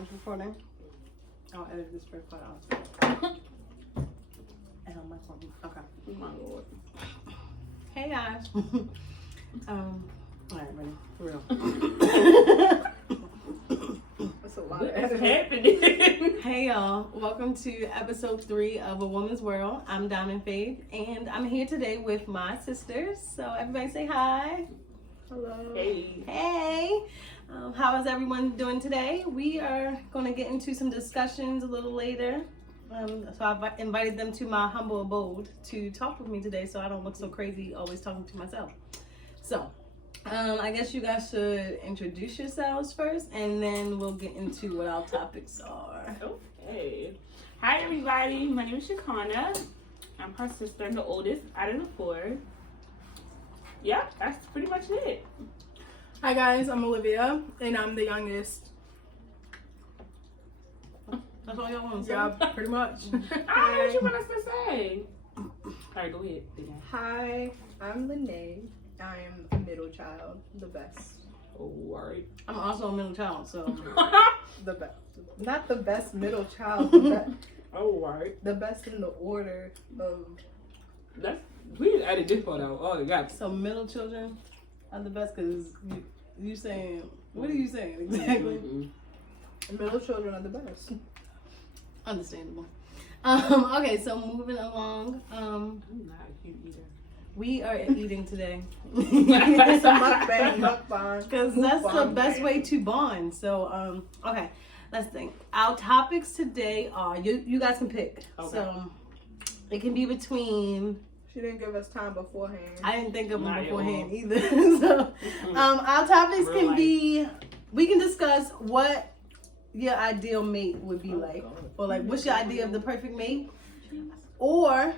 It's recording. I'll edit this first part out. And on my phone. Okay. Oh my lord. Hey guys. Alright, ready? For real. That's a lot What of is happening? Hey y'all. Welcome to episode 3 of A Woman's World. I'm Diamond Faith, and I'm here today with my sisters. So everybody say hi. Hello. Hey. Hey. How is everyone doing today? We are going to get into some discussions a little later. So I've invited them to my humble abode to talk with me today so I don't look so crazy always talking to myself. So, I guess you guys should introduce yourselves first and then we'll get into what our topics are. Okay. Hi everybody. My name is Shakana. I'm her sister. I'm the oldest out of the 4. Yeah, that's pretty much it. Hi guys, I'm Olivia, and I'm the youngest. That's all y'all want to say? Yeah, pretty much. I don't know what you want us to say. Alright, go ahead. Hi, I'm Lene. I am a middle child, the best. Oh, alright. I'm also a middle child, so. The best. Not the best middle child, the Alright. best in the order of. We just added this part out. Oh, they got So middle children are the best because you saying, what are you saying exactly? Middle children are the best. Understandable. Okay, so moving along. I'm not cute either. We are eating today. It's a mukbang. Because that's the Mukbang. best way to bond. So, okay, let's think. Our topics today are, you guys can pick. Okay. So, it can be between, She didn't give us time beforehand. I didn't think of them Not beforehand either. So, our topics Real can life. be, we can discuss what your ideal mate would be like. Or like, what's your idea of the perfect mate? Or,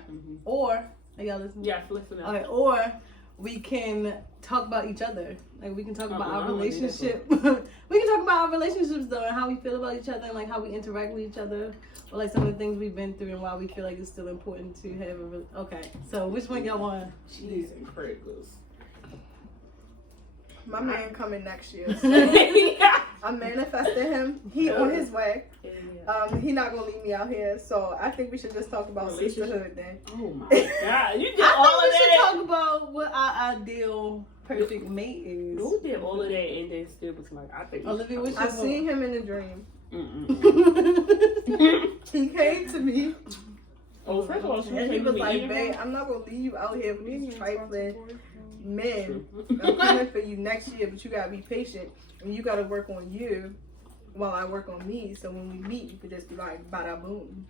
are y'all listening? Yes, listen up. Okay, or we can talk about each other. Like we can talk about I our don't wanna do that relationship. We can talk about our relationships though, and how we feel about each other, and like how we interact with each other, or like some of the things we've been through, and why we feel like it's still important to have a. Okay, so which one y'all want? Cheese and crackers. My man coming next year. Yeah. I manifested him. He on his way. He not gonna leave me out here. So I think we should just talk about Relationship? sisterhood then. Oh my god. You did I all think of we should that. talk about what our ideal perfect mate is. Who did all of that and then still was like, I think. Olivia, what's I your seen him in a dream. Mm-mm. He came to me Oh, first of all, she and he was like, "Babe, "Babe, I'm not gonna leave you out here with these trifling men. I'm coming for you next year, but you gotta be patient and you gotta work on you while I work on me. So when we meet, you could just be like, bada boom."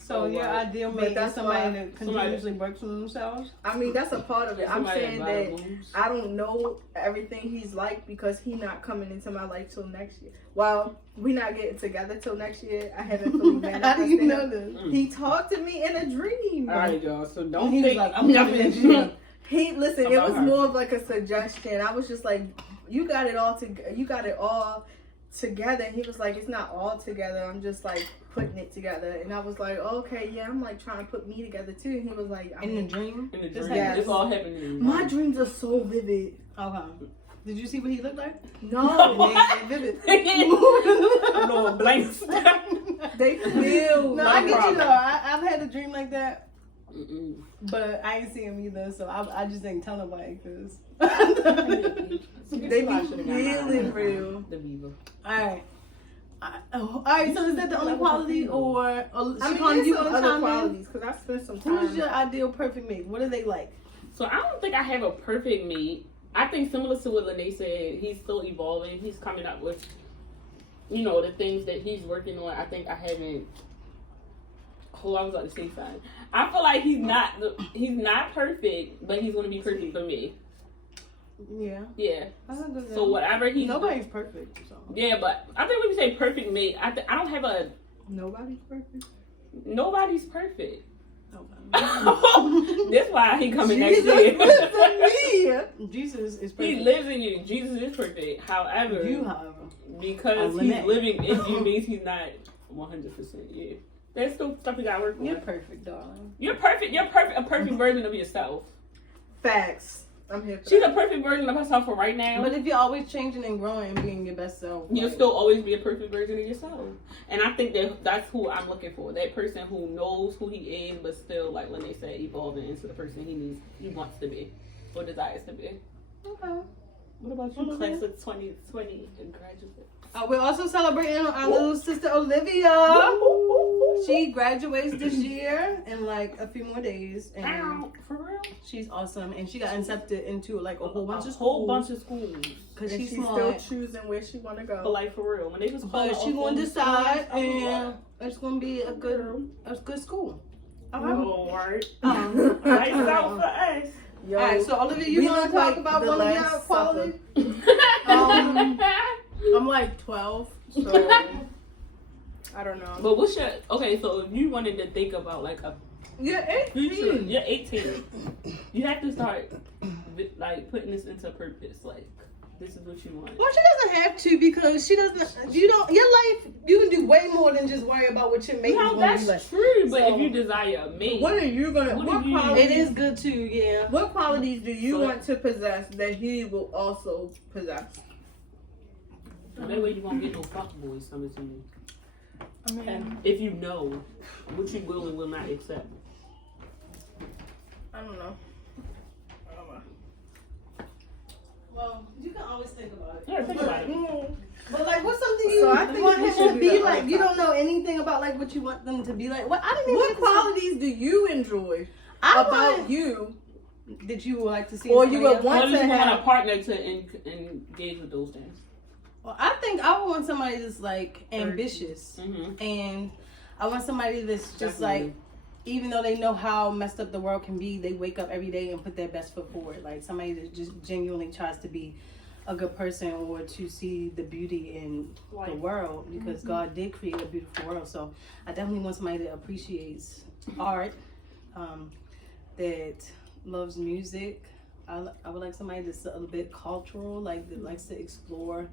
So your ideal But mate is that's somebody why- that continuously works on themselves. I mean, that's a part of it. I'm Somebody saying that that bottoms. I don't know everything he's like because he not coming into my life till next year. Well, we not getting together till next year. I haven't fully manifested. How do you know him. this? He talked to me in a dream. All right, y'all. So don't He was think like, I'm coming at you. He listen. It About was her. more of like a suggestion. I was just like, "You got it all together." And he was like, "It's not all together. I'm just like putting it together." And I was like, "Okay, yeah." I'm like trying to put me together too. And he was like, In the dream? in the Just dream. yes. It's all happening. in the "My dream. dreams are so vivid." Okay. Did you see what he looked like? No, They vivid. No blanks. they feel. No, I like get you problem. though. I've had a dream like that, Mm-mm. but I ain't see him either, so I just ain't tell nobody because. They be feeling real. The Viva. Alright. Alright, so is that the only quality or I mean, Siobhan, there's you some want to other chime in? qualities because I spent some time. Who's your ideal perfect mate? What are they like? So I don't think I have a perfect mate. I think similar to what Lene said, he's still evolving. He's coming up with, the things that he's working on. I think I haven't. Oh, I was about to say something. I feel like he's not perfect, but he's gonna be perfect for me. Yeah. Yeah. That's a good So whatever he. Nobody's perfect. So. Yeah, but I think when you say perfect mate, I don't have a. Nobody's perfect. Nobody's perfect. Okay. That's why he coming next Jesus year. lives in me. Jesus is He perfect. lives in you. Jesus is perfect. However, You, however. because Oh, he's Lynette. living in you means he's not 100%. Yeah, there's still stuff you gotta work on. You're perfect, darling. You're perfect. You're perfect. A perfect version of yourself. Facts. I'm here for She's that. a perfect version of herself for right now. But if you're always changing and growing and being your best self, You'll still always be a perfect version of yourself. And I think that's who I'm looking for. That person who knows who he is, but still, like when they say, evolving into the person he wants to be or desires to be. Okay. What about you, class of 2020 and graduate? We're also celebrating our little sister Olivia. She graduates this year in like a few more days, and For real? she's awesome. And she got accepted into like a whole bunch of schools. because And she's she's smart. still choosing where she want to But go. like for real, when they was calling But she's gonna decide, and it's gonna be a good school. Lord. Um, Lights out for us. Yo, all right, so Olivia, you we want to look talk like about the one of your Last qualities? I'm like 12, so I don't know. But what's your okay? So if you wanted to think about like a You're future, 18. you're 18. You have to start like putting this into purpose. Like this is what you want. Well, she doesn't have to because she doesn't. You don't. Your life, you can do way more than just worry about what your mate is No, going to that's be like. true. But So- if you desire a mate, What are you gonna? What What do you- qualities? It is good too, yeah. What qualities do you So- want to possess that he will also possess? that way you won't get no fuck boys coming to you. I mean, If you know what you will and will not accept. I don't know. Well, you can always think about it. Yeah, think about it. But like, what's something you So I think want we him should to do be that like? all the You time. don't know anything about like what you want them to be like. What I didn't even. What get to say- qualities do you enjoy I about want, you? that you would like to see? Or in you somebody would else? want Or just to want a have? partner to engage with those things. Well, I think I would want somebody that's like ambitious, Mm-hmm. and I want somebody that's just Definitely. like, even though they know how messed up the world can be, they wake up every day and put their best foot forward. Like somebody that just genuinely tries to be a good person or to see the beauty in the world, because God did create a beautiful world. So I definitely want somebody that appreciates art, that loves music. I would like somebody that's a little bit cultural, like that likes to explore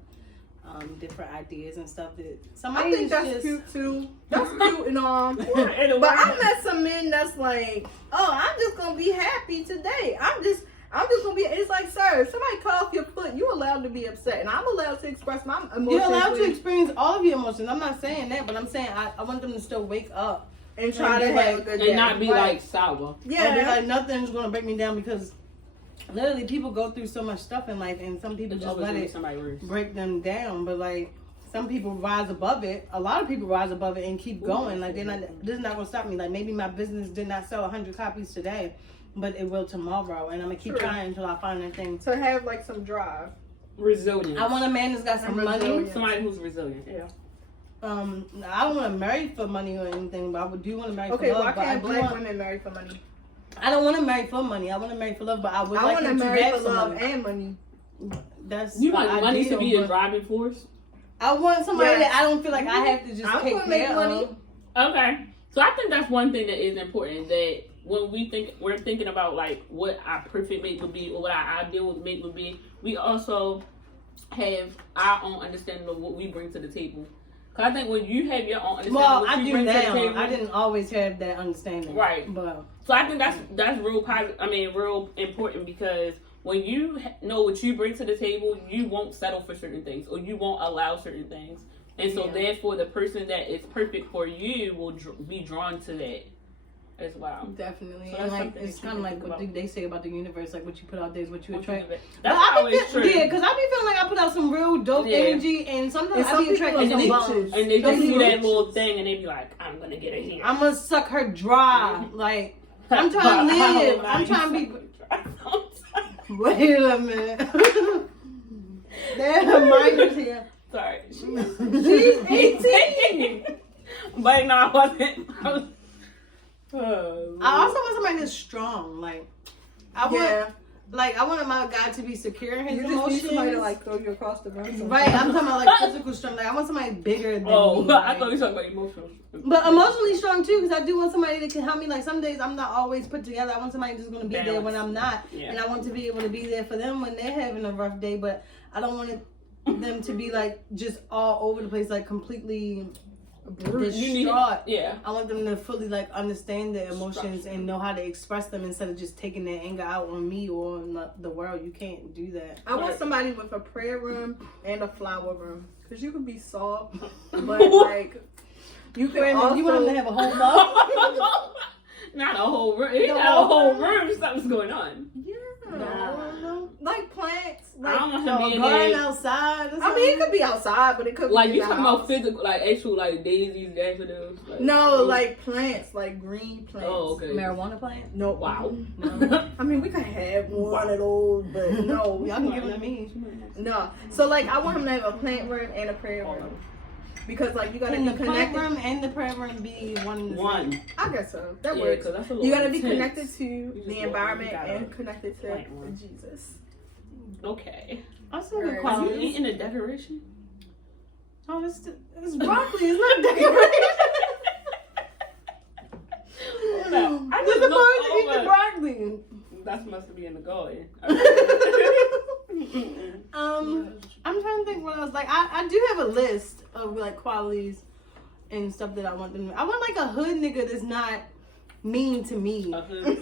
different ideas and stuff. That somebody I think that's just, cute too. That's cute and all. But But I met some men that's like, oh, I'm just gonna be happy today. I'm just gonna be. It's like, sir, if somebody cut off your foot, you're allowed to be upset, and I'm allowed to express my emotions. you're allowed to experience all of your emotions. I'm not saying that, but I'm saying I want them to still wake up and try to and have a good day, and not be Right. like sour. and be yeah. like, nothing's gonna break me down, because literally people go through so much stuff in life, and some people It's just always let gonna be it somebody worse. break them down. But like, some people rise above it. A lot of people rise above it and keep going. Like, this is not gonna stop me. Like, maybe my business did not sell 100 copies today, but it will tomorrow, and I'm gonna keep True. trying until I find that thing. To have like some drive. Resilient. I want a man that's got some I'm money. resilient. Somebody who's resilient. Yeah. I don't want to marry for money or anything, but I do want to marry Okay, for love. why But I can't do black want, women marry for money? I don't want to marry for money. I want to marry for love, but I would I like want to him to marry have for some love money. and money. That's You want money to ideal, be a but driving force? I want somebody Yes. that I don't feel like I have to just I'm take gonna make care money. of. Okay. So I think that's one thing that is important, that when we're thinking about like what our perfect mate would be or what our ideal mate would be, we also have our own understanding of what we bring to the table. Cause I think when you have your own understanding Well, of what I you do bring to the now. table, I didn't always have that understanding. Right. But so I think that's real positive. I mean, real important, because when you know what you bring to the table, you won't settle for certain things, or you won't allow certain things. And so, Yeah. therefore, the person that is perfect for you will be drawn to that as well. definitely, So and that's like something it's that you kind of can like think what about. they say about the universe, like what you put out there is what you attract. That's But I be always feel- true. Yeah, because I be feeling like I put out some real dope Yeah. energy, and sometimes And I some be attracting people some are bums. leeches. And they Don't just see be that leeches. little thing and they be like, I'm gonna get it here. I'm gonna suck her dry. Like, I'm trying to live. I'm trying to be. Wait a minute. There's minors here. Sorry. She's 18. But no, I wasn't. Oh, I also want somebody that's strong. Like, I want, Yeah. like, I want my guy to be secure in his You just emotions. need somebody to like throw you across the room. Right, I'm talking about like physical strength. Like, I want somebody bigger than me. I like- thought you were talking about emotional. But emotionally strong too, because I do want somebody that can help me. Like, some days I'm not always put together. I want somebody that's going to be there when I'm not. Yeah. And I want to be able to be there for them when they're having a rough day. But I don't want them to be like just all over the place, like completely distraught. Yeah. I want them to fully like understand their emotions and know how to express them instead of just taking their anger out on me or on the world. You can't do that. I want somebody with a prayer room and a flower room. Because you can be soft, but like, you can also... You want them to have a whole love? Not a whole room. He got a whole room. Something's going on. Yeah. No. Like plants. Like, I don't want him being garden there. outside. I mean, it could be outside, but it could Like be you in the talking house. about physical, like actual, like daisies, daffodils. Like, No, like plants, like green plants. Oh, okay. Marijuana plant? No. Wow. No. I mean, we could have one of those, but no. Y'all can give them to me. No. So, like, I want him to have a plant room and a prayer room. Because, like, you gotta Can be the plant connected. room and the prayer room be one and the same? One. I guess so. That Yeah, works. 'cause that's a little You gotta be intense. connected to You just the want- environment you gotta and connected to plant one. Jesus. Okay. That's some good Alright. Are you qualities. eating a decoration? Oh, it's broccoli. It's not decoration. Hold up. I You're just supposed looked to eat the over. broccoli. That must be in the garden. I'm trying to think what else. Like, I do have a list of like qualities and stuff that I want them to. I want like a hood nigga that's not mean to me.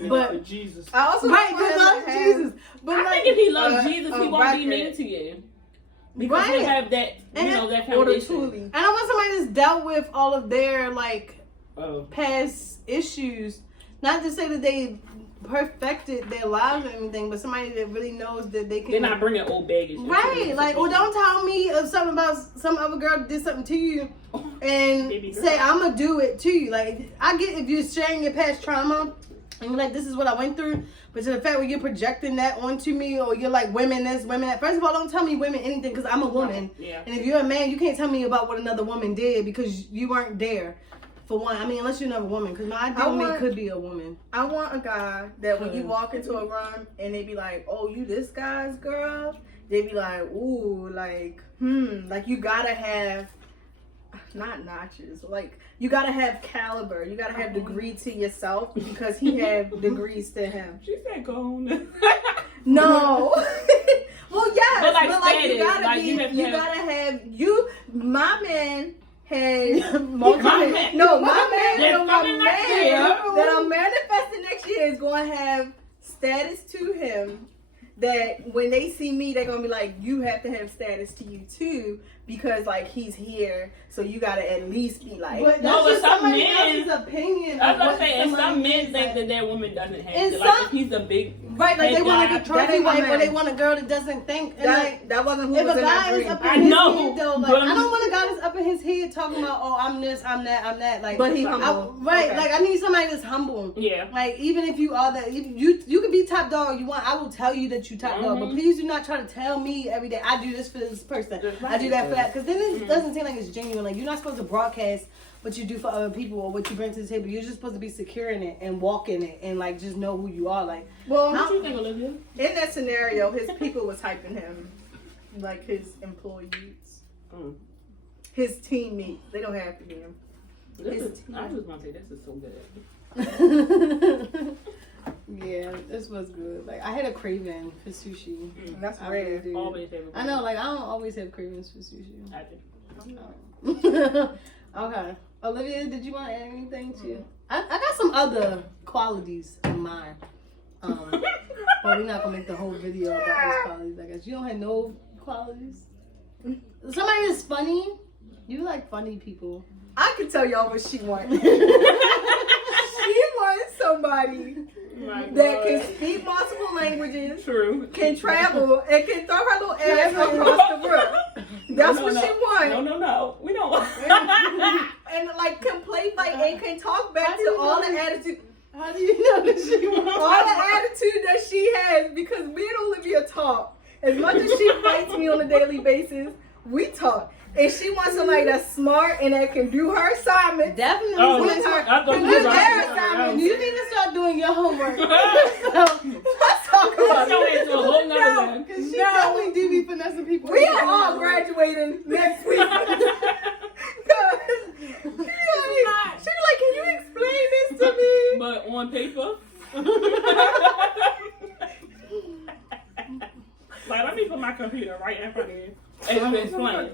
But Jesus. I also right, want him because to love have- Jesus. But I like, think if he loves Jesus, he a won't be record. mean to you. Because Right. he have that, you know, that Or the foundation. truly. and I want somebody that's dealt with all of their like Oh. past issues. Not to say that they perfected their lives or anything, but somebody that really knows that they can. They're not bringing old baggage. Right, like, well, don't tell me of something about some other girl that did something to you, and Baby girl. say I'm gonna do it to you. Like, I get if you're sharing your past trauma, and you're like, this is what I went through, but to the fact where you're projecting that onto me, or you're like, women this, women that. First of all, don't tell me women anything because I'm a woman, Yeah. and if you're a man, you can't tell me about what another woman did because you weren't there. For one, I mean, unless you're another woman, because my ideal mate could be a woman. I want a guy that when you walk into a room and they be like, oh, you this guy's girl? They be like, ooh, like, like you gotta have, not notches, like you gotta have caliber. You gotta have degree to yourself because he have degrees to him. She said go on. No. Well, yes, But, like, you status, gotta like, be, you have to you have- gotta have, my man has, My man. my man, That's my coming man next year. that I'm manifesting next year is going to have status to him that when they see me, they're going to be like, you have to have status to you too because like he's here, so you got to at least be like. But No, that's but just some somebody men- else's opinion. I was of about what to say, and somebody some men is think like. that their woman doesn't have And to. Like, some- if he's a big. Right, like big they want guy, like a trophy ain't my wife, or man. they want a girl that doesn't think. And like, that wasn't who if was a in that guy is dream. up in I his know, head, though, like but I I'm- don't want a guy that's up in his head talking about, oh, I'm this, I'm that. Like, But he humble. right? Okay. Like I need somebody that's humble. Yeah. Like even if you are that, you can be top dog. You want, I will tell you that you top dog, but please do not try to tell me every day. I do this for this person. I do that for that, because then it doesn't seem like it's genuine. Like you're not supposed to broadcast what you do for other people or what you bring to the table. You're just supposed to be secure in it and walk in it and like just know who you are. Like, Well, What you think, Olivia? in that scenario, his people was hyping him, like his employees, his teammates. They don't have to be him. I just want to say this is so good. yeah, this was good. Like I had a craving for sushi. That's I rare. really did. Always have a I know, like I don't always have cravings for sushi. I do. Okay, Olivia, did you want to add anything to? I got some other qualities in mind. But we're not gonna make the whole video about those qualities. I guess you don't have no qualities. Somebody that's funny. You like funny people. I can tell y'all what she wants. She wants somebody that can speak multiple languages, True. can travel, and can throw her little ass across the room. That's what she wants. No. We don't want. And like can play fight and can talk back to all the attitude. How do you know that she All the attitude that she has, because me and Olivia talk. As much as she fights me on a daily basis, we talk. And she wants somebody that's smart and that can do her assignment. Definitely. Oh, with I her. thought Can you do were their right. assignment. You need to start doing your homework. Let's talk about So it's a it. whole nother one. Because she definitely do be finessing people. We are all graduating next week. She be like, can you explain this to me? But on paper. Like, let me put my computer right in front of you. And explain.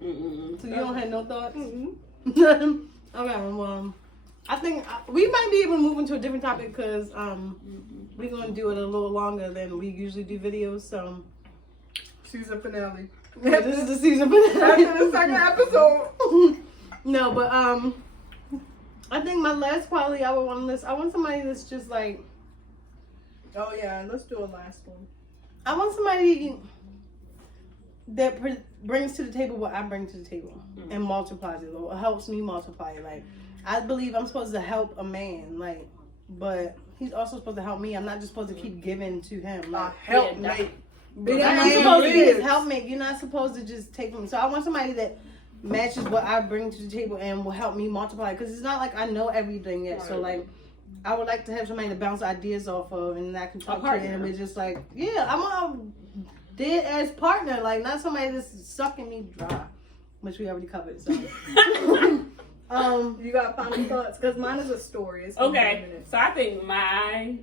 So you don't have no thoughts? Okay, well, I think we might be able to move into a different topic because we're going to do it a little longer than we usually do videos. So, Season finale. yeah, this is the season finale. After the second episode. No, but I think my last quality I would want to list. I want somebody that's just like. Oh yeah, let's do a last one. I want somebody that brings to the table what I bring to the table and multiplies it or helps me multiply it. Like, I believe I'm supposed to help a man, like, but he's also supposed to help me. I'm not just supposed to keep giving to him. Like, Helpmate. I'm supposed to be his helpmate. You're not supposed to just take from me. So I want somebody that matches what I bring to the table and will help me multiply. Because it's not like I know everything yet. So, like, I would like to have somebody to bounce ideas off of and I can talk to and we're just like, yeah, I'm a dead ass partner, like not somebody that's sucking me dry, which we already covered. So, you got final thoughts? Because mine is a story. It's okay, so I think my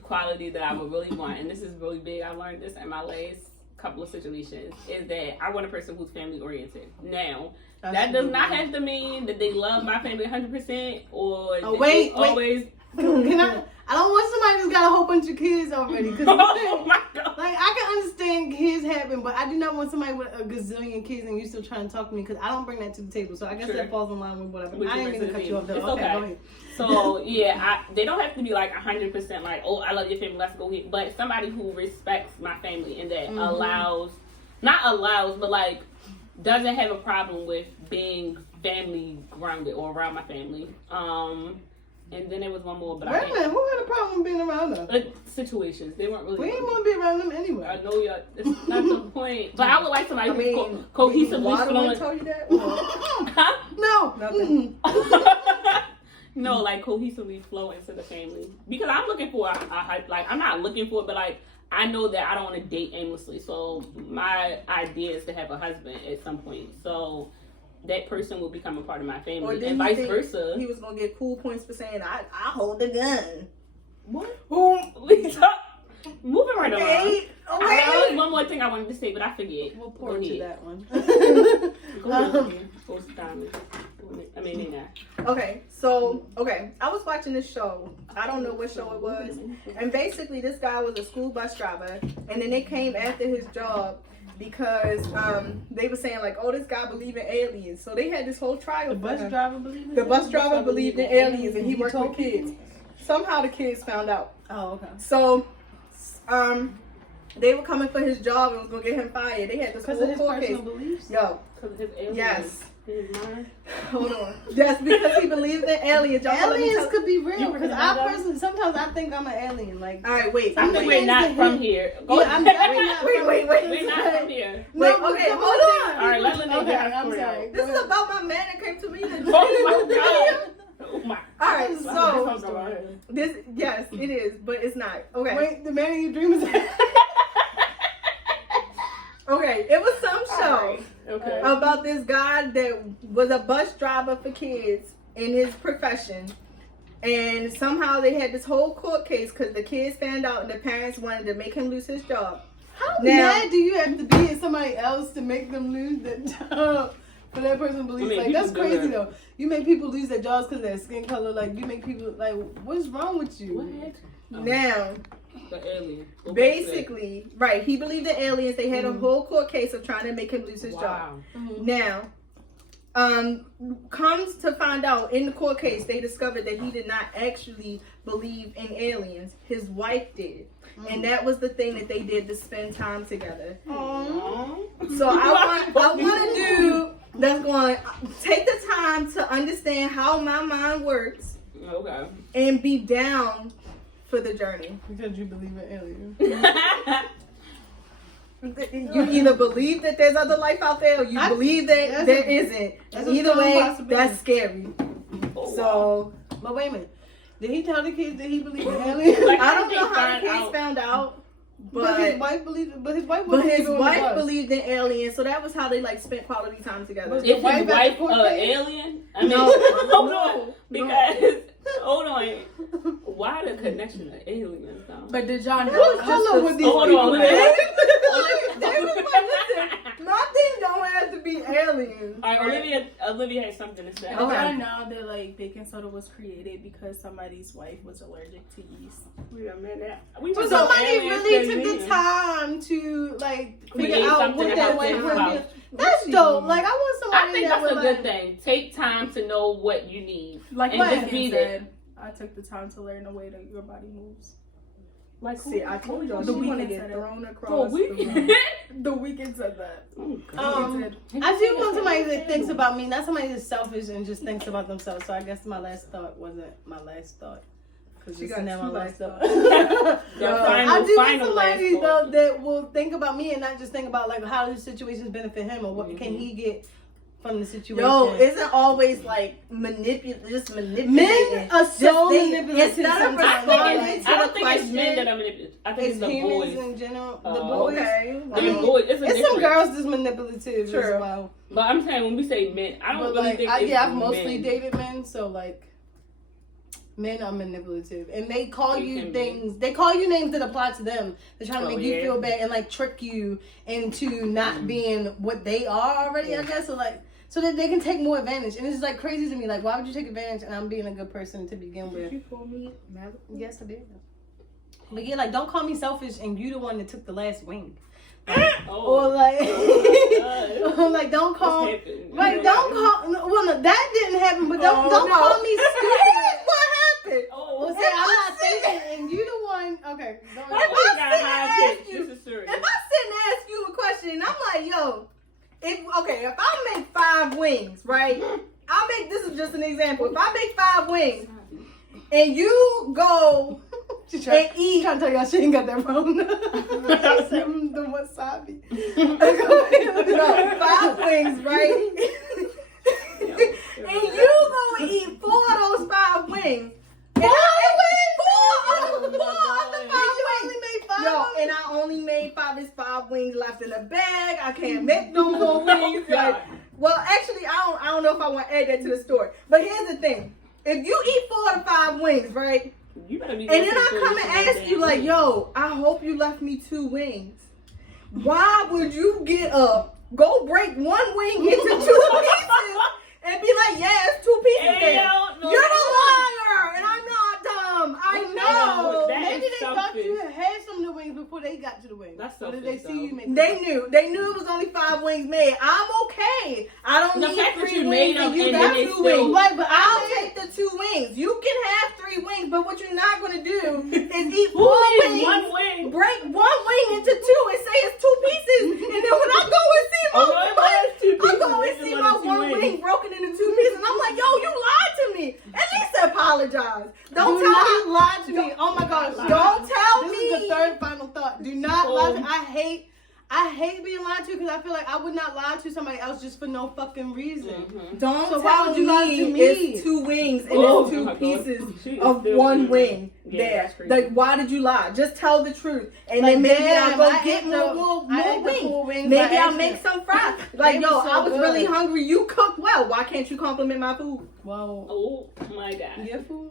quality that I would really want, and this is really big, I learned this in my last couple of situations, is that I want a person who's family oriented. Now, that does not have to mean that they love my family 100% or always. Can I don't want somebody that's got a whole bunch of kids already. Cause oh my God. Like, I can understand kids happen, but I do not want somebody with a gazillion kids and you still trying to talk to me because I don't bring that to the table. So I guess that falls in line with whatever. I didn't mean to cut you off though. It's okay, go ahead. So, yeah, they don't have to be like 100% like, oh, I love your family, let's go here. But somebody who respects my family and that but like, doesn't have a problem with being family grounded or around my family. And then there was one more, but wait a minute, who had a problem being around us? Situations. They weren't really. We didn't want to be around them anyway. I know y'all. It's not the point. But I would like somebody who's cohesively flowing. Tell you that? No, nothing. No, like cohesively flow into the family. Because I'm looking for I'm not looking for it, but like I know that I don't want to date aimlessly. So my idea is to have a husband at some point. So that person will become a part of my family, and vice versa. He was gonna get cool points for saying I hold the gun. What? Moving right along. Okay. There was one more thing I wanted to say, but I forget. We'll pour into that one. Okay, so I was watching this show. I don't know what show it was, and basically this guy was a school bus driver, and then they came after his job because they were saying like, oh, this guy believed in aliens. So they had this whole trial. The bus driver believed in aliens, and he worked with kids. Somehow the kids found out. Oh, okay. So, they were coming for his job and was gonna get him fired. They had this whole court case. Beliefs? Yo, because his aliens. yes. His mind. Hold on. That's because he believed in aliens. Aliens could be real because sometimes I think I'm an alien. Like, all right, wait. I think we're not from here. I'm definitely not. Wait. We're not from here. Wait, okay, hold on. All right, let me Okay, I'm sorry. This is about my man that came to me. Oh my God. Oh my. All right, so this, yes, it is, but it's not. Okay. Wait, the man in your dream is. Okay, it was some show Okay. about this guy that was a bus driver for kids in his profession. And somehow they had this whole court case because the kids found out and the parents wanted to make him lose his job. How mad do you have to be at somebody else to make them lose their job? For that person believes, like, that's crazy though. You make people lose their jobs because of their skin color. Like, you make people, like, what's wrong with you? What? Now, the alien. basically, right, he believed in aliens. They had a whole court case of trying to make him lose his job. Now, comes to find out in the court case, they discovered that he did not actually believe in aliens. His wife did. And that was the thing that they did to spend time together. So I want a dude that's going to take the time to understand how my mind works. Okay. And be down for the journey. Because you believe in aliens. You either believe that there's other life out there or you believe that there isn't. Either way, that's scary. So, but wait a minute. Did he tell the kids that he believed in aliens? I don't know how the kids found out. But his wife believed. But his wife believed in aliens, so that was how they like spent quality time together. Is his wife an alien? I mean, no, because Hold on. Why the connection to aliens, though? But did y'all know? Tell them what these Hold people on. is. My thing don't have to be aliens. All right, Olivia has something to say. Did y'all know that like baking soda was created because somebody's wife was allergic to yeast? Wait a minute. So somebody really took the time to like figure out what that wife would be. That's dope. Like I want somebody. I think that that's a would, good thing. Take time to know what you need. Like and what just be there. said, I took the time to learn the way that your body moves. Like, see, I told y'all The she want to Weeknd get said it. thrown across the room. The Weeknd said that. I do want somebody that thinks about me, not somebody that's selfish and just thinks about themselves. So I guess my last thought wasn't my last thought. Because She it's got never two my last last thought. I do want final somebody last thought. though that will think about me and not just think about like how the situations benefit him or what can he get from the situation. Yo, isn't always like manipulating. Men are so manipulative. Instead of sometimes. responding to I the don't think it's men question, that are manipulative. I think it's the humans boys. in general. The Oh, boys. okay. I mean, boys. It's some difference. girls that's manipulative True. as well. But I'm saying when we say men, I don't But really like, think it's I've mostly men. dated men, so like, men are manipulative, and they call They you can things. They call you names that apply to them. They're trying to Oh, make you yeah. feel bad and like trick you into not being what they are already. I guess so. Like, so that they can take more advantage, and it's just like crazy to me. Like, why would you take advantage? And I'm being a good person to begin with. Did you call me Malibu? Yes, I did. But yeah, like, don't call me selfish, and you the one that took the last wing. Or like, like don't call. Right, don't call. Well, no, that didn't happen. But don't call me stupid. What happened? Well, see, I'm not thinking, and you the one. Okay, go ahead. If I sit and ask This you, is serious. if I sit and ask you a question, and I'm like, yo, if I make 5 wings, right? This is just an example. If I make 5 wings, and you go She and eat, trying to tell y'all she ain't got that wrong. The wasabi. no, 5 wings, right? And you go and eat 4 of those 5 wings. And four of the 5 wings. Yo, and I only made 5. There's 5 wings left in the bag. I can't make no more wings. Like, well, actually, I don't know if I want to add that to the story. But here's the thing: if you eat 4 of the 5 wings, right? You better be. And then I come and ask you, like, yo, I hope you left me 2 wings. Why would you get up, go break 1 wing into 2 pieces, and be like, yeah, it's 2 pieces there? You're a liar, and I'm not dumb. I know. That Maybe is they thought selfish. you had some of the wings before they got to the wings. That's Or did selfish, they see you though. make They knew it was only 5 wings made. I'm okay. I don't The need fact that 3 you wings made and them you and got then they 2 still- wings. Right, but I'll take the 2 wings. You can have 3 wings, but what you're not gonna do is eat 4 Who needs wings, 1 wing? break 1 wing into 2, and say it's 2 pieces, and then when I go and see my Oh, it was 2 I pieces. go and This see is my what 1 2 wing wings. broken into 2 pieces, and I'm like, yo, you lied to me. At least apologize. Don't Do tell not me. lie to me. Oh my gosh. Don't tell This me. is the 3rd final thought. Do not lie to me. I hate being lied to because I feel like I would not lie to somebody else just for no fucking reason. Don't So tell why would you lie to me? It's 2 wings and Oh, it's 2 my God. pieces She is of still 1 crazy. wing Yeah, there. that's crazy. Like, why did you lie? Just tell the truth, and Like, then maybe damn, I'll go I get ate the- more I ate the wings. 4 wings Maybe by I'll make accident. some fries. Like, They yo, were so I was really good. hungry. You cooked well. Why can't you compliment my food? Well, Oh my God. your food.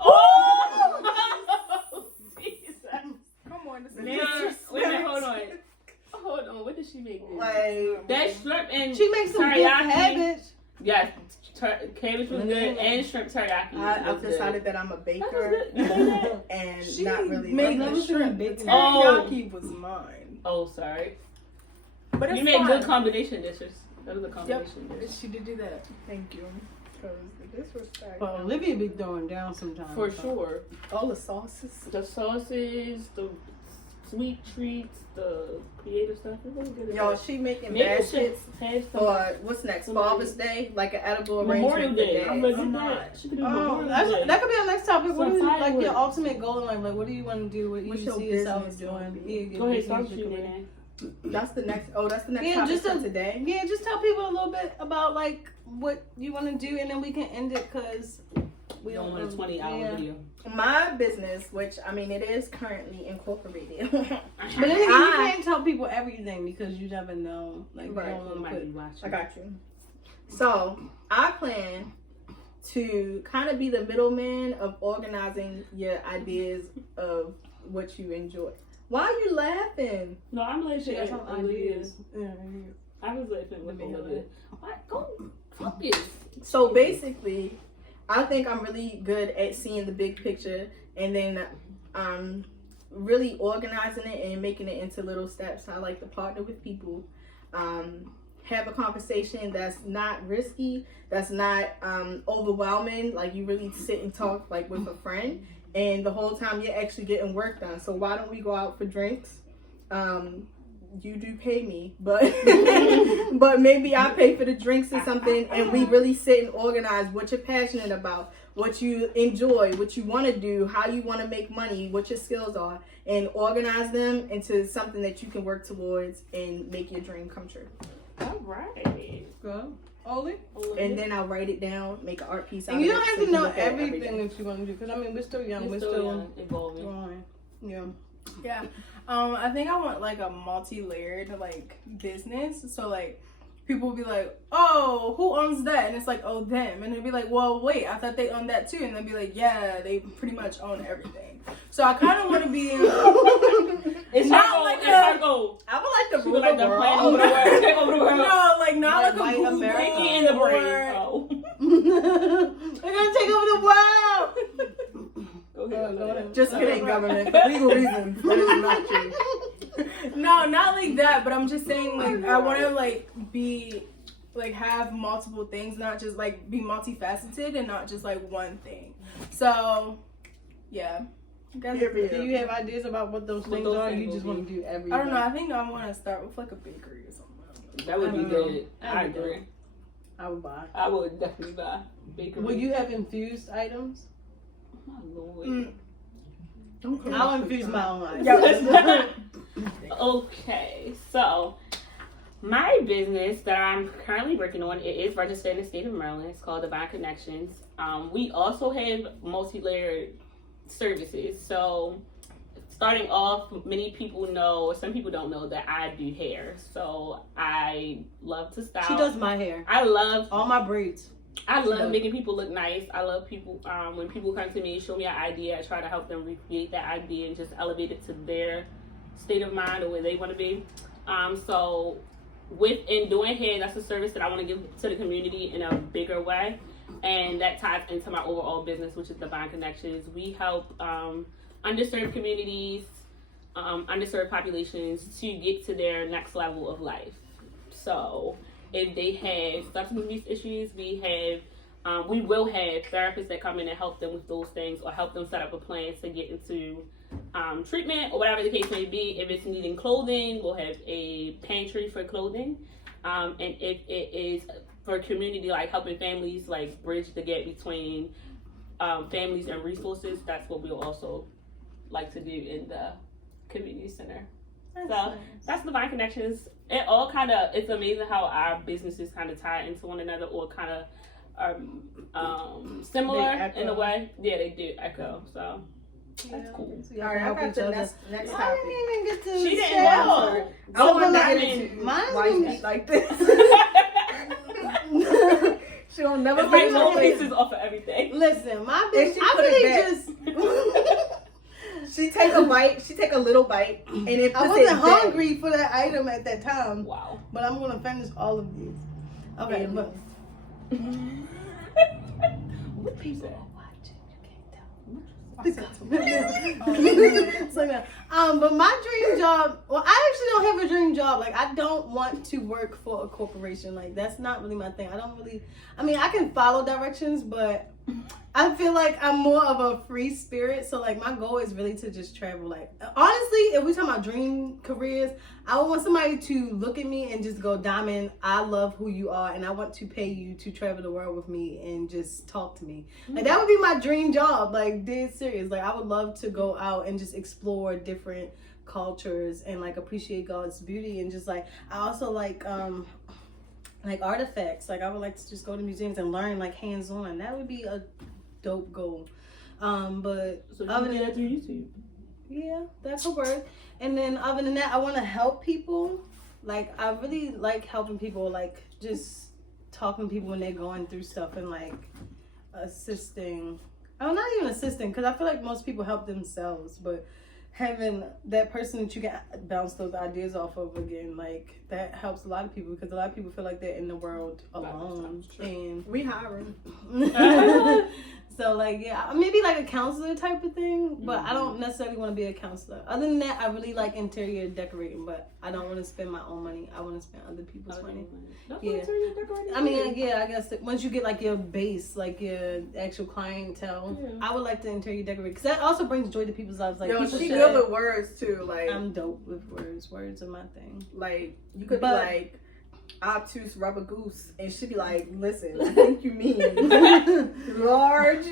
Oh! Jesus. Come on, this is Man, wait a minute, hold on. Hold on, what did she make? Like, That shrimp and She makes some good teriyaki. cabbage. Yes, cabbage was good and shrimp teriyaki. I've was decided good. that I'm a That was baker good. You made that? and She not really. made Never the been shrimp. big. The Oh. teriyaki was mine. Oh, sorry. But it's You made fine. good combination dishes. That was a combination dish. She did do that. Thank you. Because the disrespect. Well, Olivia be throwing down sometimes. For sure. All the sauces. The sauces, the sweet treats, the creative stuff. It was good. Yo, she making Maybe we baskets should have some for what's next? Father's Day, like an edible Memorial arrangement for Day. I'm dads. gonna do that. She could do Oh, Memorial Day. that could be our next topic. What Some is like fireworks. your ultimate goal in life? Like, what do you want to do? What do What's you your see yourself business gonna doing? be? Yeah, your Go ahead, business, start your shooting career. it. That's the next. Oh, that's the next Yeah, topic just for a- today. Yeah, just tell people a little bit about like what you want to do, and then we can end it because we don't don't want a 20-hour yeah. video. My business, which I mean, it is currently incorporated. But then again, you can't tell people everything because you never know. Like, Right. you don't want to Might put. be watching. I got you. So I plan to kind of be the middleman of organizing your ideas of what you enjoy. Why are you laughing? No, I'm like, She got some ideas. I was laughing with all of it. What? Go focus. So basically, I think I'm really good at seeing the big picture and then really organizing it and making it into little steps. I like to partner with people, have a conversation that's not risky, that's not overwhelming. Like you really sit and talk like with a friend, and the whole time you're actually getting work done. So why don't we go out for drinks? You do pay me, but but maybe I pay for the drinks or something, and we really sit and organize what you're passionate about, what you enjoy, what you want to do, how you want to make money, what your skills are, and organize them into something that you can work towards and make your dream come true. All right. Go. Oli? And then I'll write it down, make an art piece out And you of it. don't have so to know look at it every everything day. that you want to do. Because, I mean, we're still young. We're We're still still evolving. growing. Yeah. Yeah. I think I want like a multi-layered like business. So like people will be like, oh, who owns that? And it's like, oh, them. And they'll be like, well, wait, I thought they owned that too. And they'll be like, yeah, they pretty much own everything. So I kind of want to be It's Not her goal. like It's a- her goal. I would like to She rule would like the to plan over world. the world. Take over the world. no, like not Like like, white a Google America. Pinky in the brain. or- Oh. They're going to take over the world. Go ahead. Go ahead. Just kidding, government. For legal reasons. That is not true. No, not like that, but I'm just saying like I want to like be like have multiple things, not just like be multifaceted and not just like one thing. So yeah. Guys, Do you have ideas about what those What things those are? Or things you just will want to do everything? I don't know. I think I want to start with like a bakery or something. That would be good. I That'd be agree. I would buy. I would definitely buy bakery. Will you have infused items? My Lord. I'll infuse my own items. Yeah. Okay, so my business that I'm currently working on, it is registered in the state of Maryland. It's called Divine Connections. We also have multi-layered services. So starting off, many people know, or some people don't know, that I do hair. So I love to style. She does my hair. I love All my braids. I love making people look nice. I love people, when people come to me, show me an idea, I try to help them recreate that idea and just elevate it to their state of mind or where they want to be. So in doing hair, that's a service that I want to give to the community in a bigger way. And that ties into my overall business, which is Divine Connections. We help underserved communities, underserved populations to get to their next level of life. So if they have substance abuse issues, we will have therapists that come in and help them with those things or help them set up a plan to get into treatment or whatever the case may be. If it's needing clothing, we'll have a pantry for clothing. And if it is for a community, like helping families like bridge the gap between families and resources, that's what we'll also like to do in the community center. So that's Divine Connections. It all it's amazing how our businesses kind of tie into one another or kind of are similar in a way. Yeah, they do echo. So that's cool. So y'all All can right, I help got each the other. next I topic. didn't even get to She didn't share. know. I want to Mine- get into mine's why you gonna eat like this. She don't never It's like put little no pieces off of everything. Listen, my And bitch, she I put it really just. She take a bite. She take a little bite, and it I puts it wasn't back. hungry for that item at that time, Wow. but I'm gonna finish all of these. Okay, Yeah. but What people? so yeah, but my dream job. Well, I actually don't have a dream job. Like, I don't want to work for a corporation. Like, that's not really my thing. I don't really. I mean, I can follow directions, but I feel like I'm more of a free spirit. So like, my goal is really to just travel. Like, honestly, if we talk about dream careers, I would want somebody to look at me and just go, Diamond, I love who you are, and I want to pay you to travel the world with me and just talk to me. Like, that would be my dream job. Like, dead serious. Like, I would love to go out and just explore different cultures and like appreciate God's beauty, and just like, I also like artifacts. Like, I would like to just go to museums and learn like hands-on. That would be a dope goal. But So you other do than that through YouTube. yeah, that could work. And then other than that, I want to help people. Like, I really like helping people, like just talking to people when they're going through stuff and like assisting. Oh, not even assisting, because I feel like most people help themselves, but having that person that you can bounce those ideas off of again, like that helps a lot of people, because a lot of people feel like they're in the world alone. And We hiring. so like, yeah, maybe like a counselor type of thing, but I don't necessarily want to be a counselor. Other than that, I really like interior decorating, but I don't want to spend my own money. I want to spend other people's money. Yeah. I mean, I guess that once you get like your base, like your actual clientele, I would like to interior decorate, because that also brings joy to people's lives. Like, Yo, people she say, good with words too. Like, I'm dope with words. Words are my thing. like you could be like obtuse rubber goose, and she'd be like, "Listen, I think you mean large,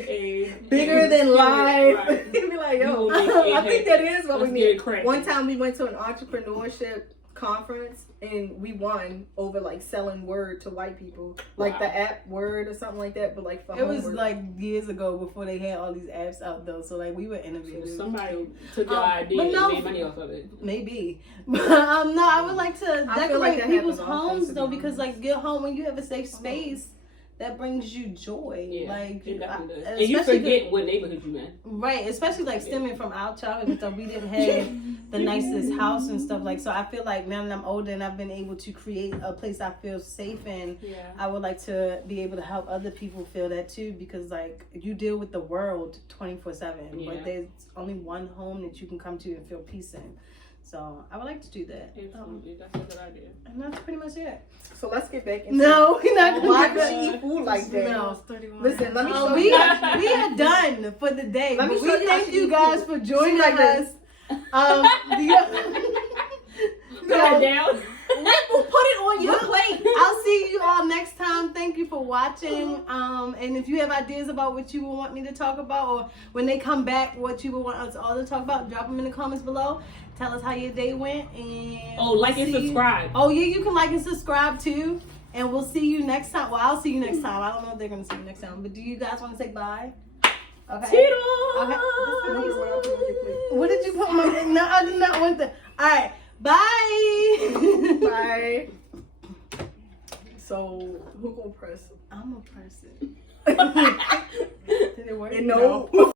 A, bigger than life." Right. He'd be like, "Yo, I think that is what we need." One time we went to an entrepreneurship conference and we won over like selling Word to white people, like the app Word or something like that, but like for it was homework. like years ago before they had all these apps out though. So like we were innovative. So somebody took your idea and made money off of it. Maybe, but no, I would like to decorate like that people's happens often, homes to be though, because honest. like your home, when you have a safe space, that brings you joy. Yeah, Like, it definitely does. And especially you forget what neighborhood you in. right, especially like stemming from our childhood and stuff. We didn't have the nicest house and stuff, like, so I feel like now that I'm older and I've been able to create a place I feel safe in, I would like to be able to help other people feel that too, because like you deal with the world 24/7, but there's only one home that you can come to and feel peace in. So I would like to do that. Absolutely, that's a good idea. And that's pretty much it. So let's get back into No, we're not why gonna do you eat food like that? No. Listen, let me show we you. are done for the day. Let me But show we you how thank she you eat guys food. for joining like us. Put it down. Put it on your plate. I'll see you all next time. Thank you for watching. And if you have ideas about what you would want me to talk about, or when they come back, what you would want us all to talk about, drop them in the comments below. Tell us how your day went. And like and subscribe. Oh yeah, you can like and subscribe too. And we'll see you next time. Well, I'll see you next time. I don't know if they're gonna see you next time, but do you guys want to say bye? Okay. Toodles! What did you put my? No, I did not want that. All right. Bye. Bye. So who gonna press? I'm a person. Did it work? No.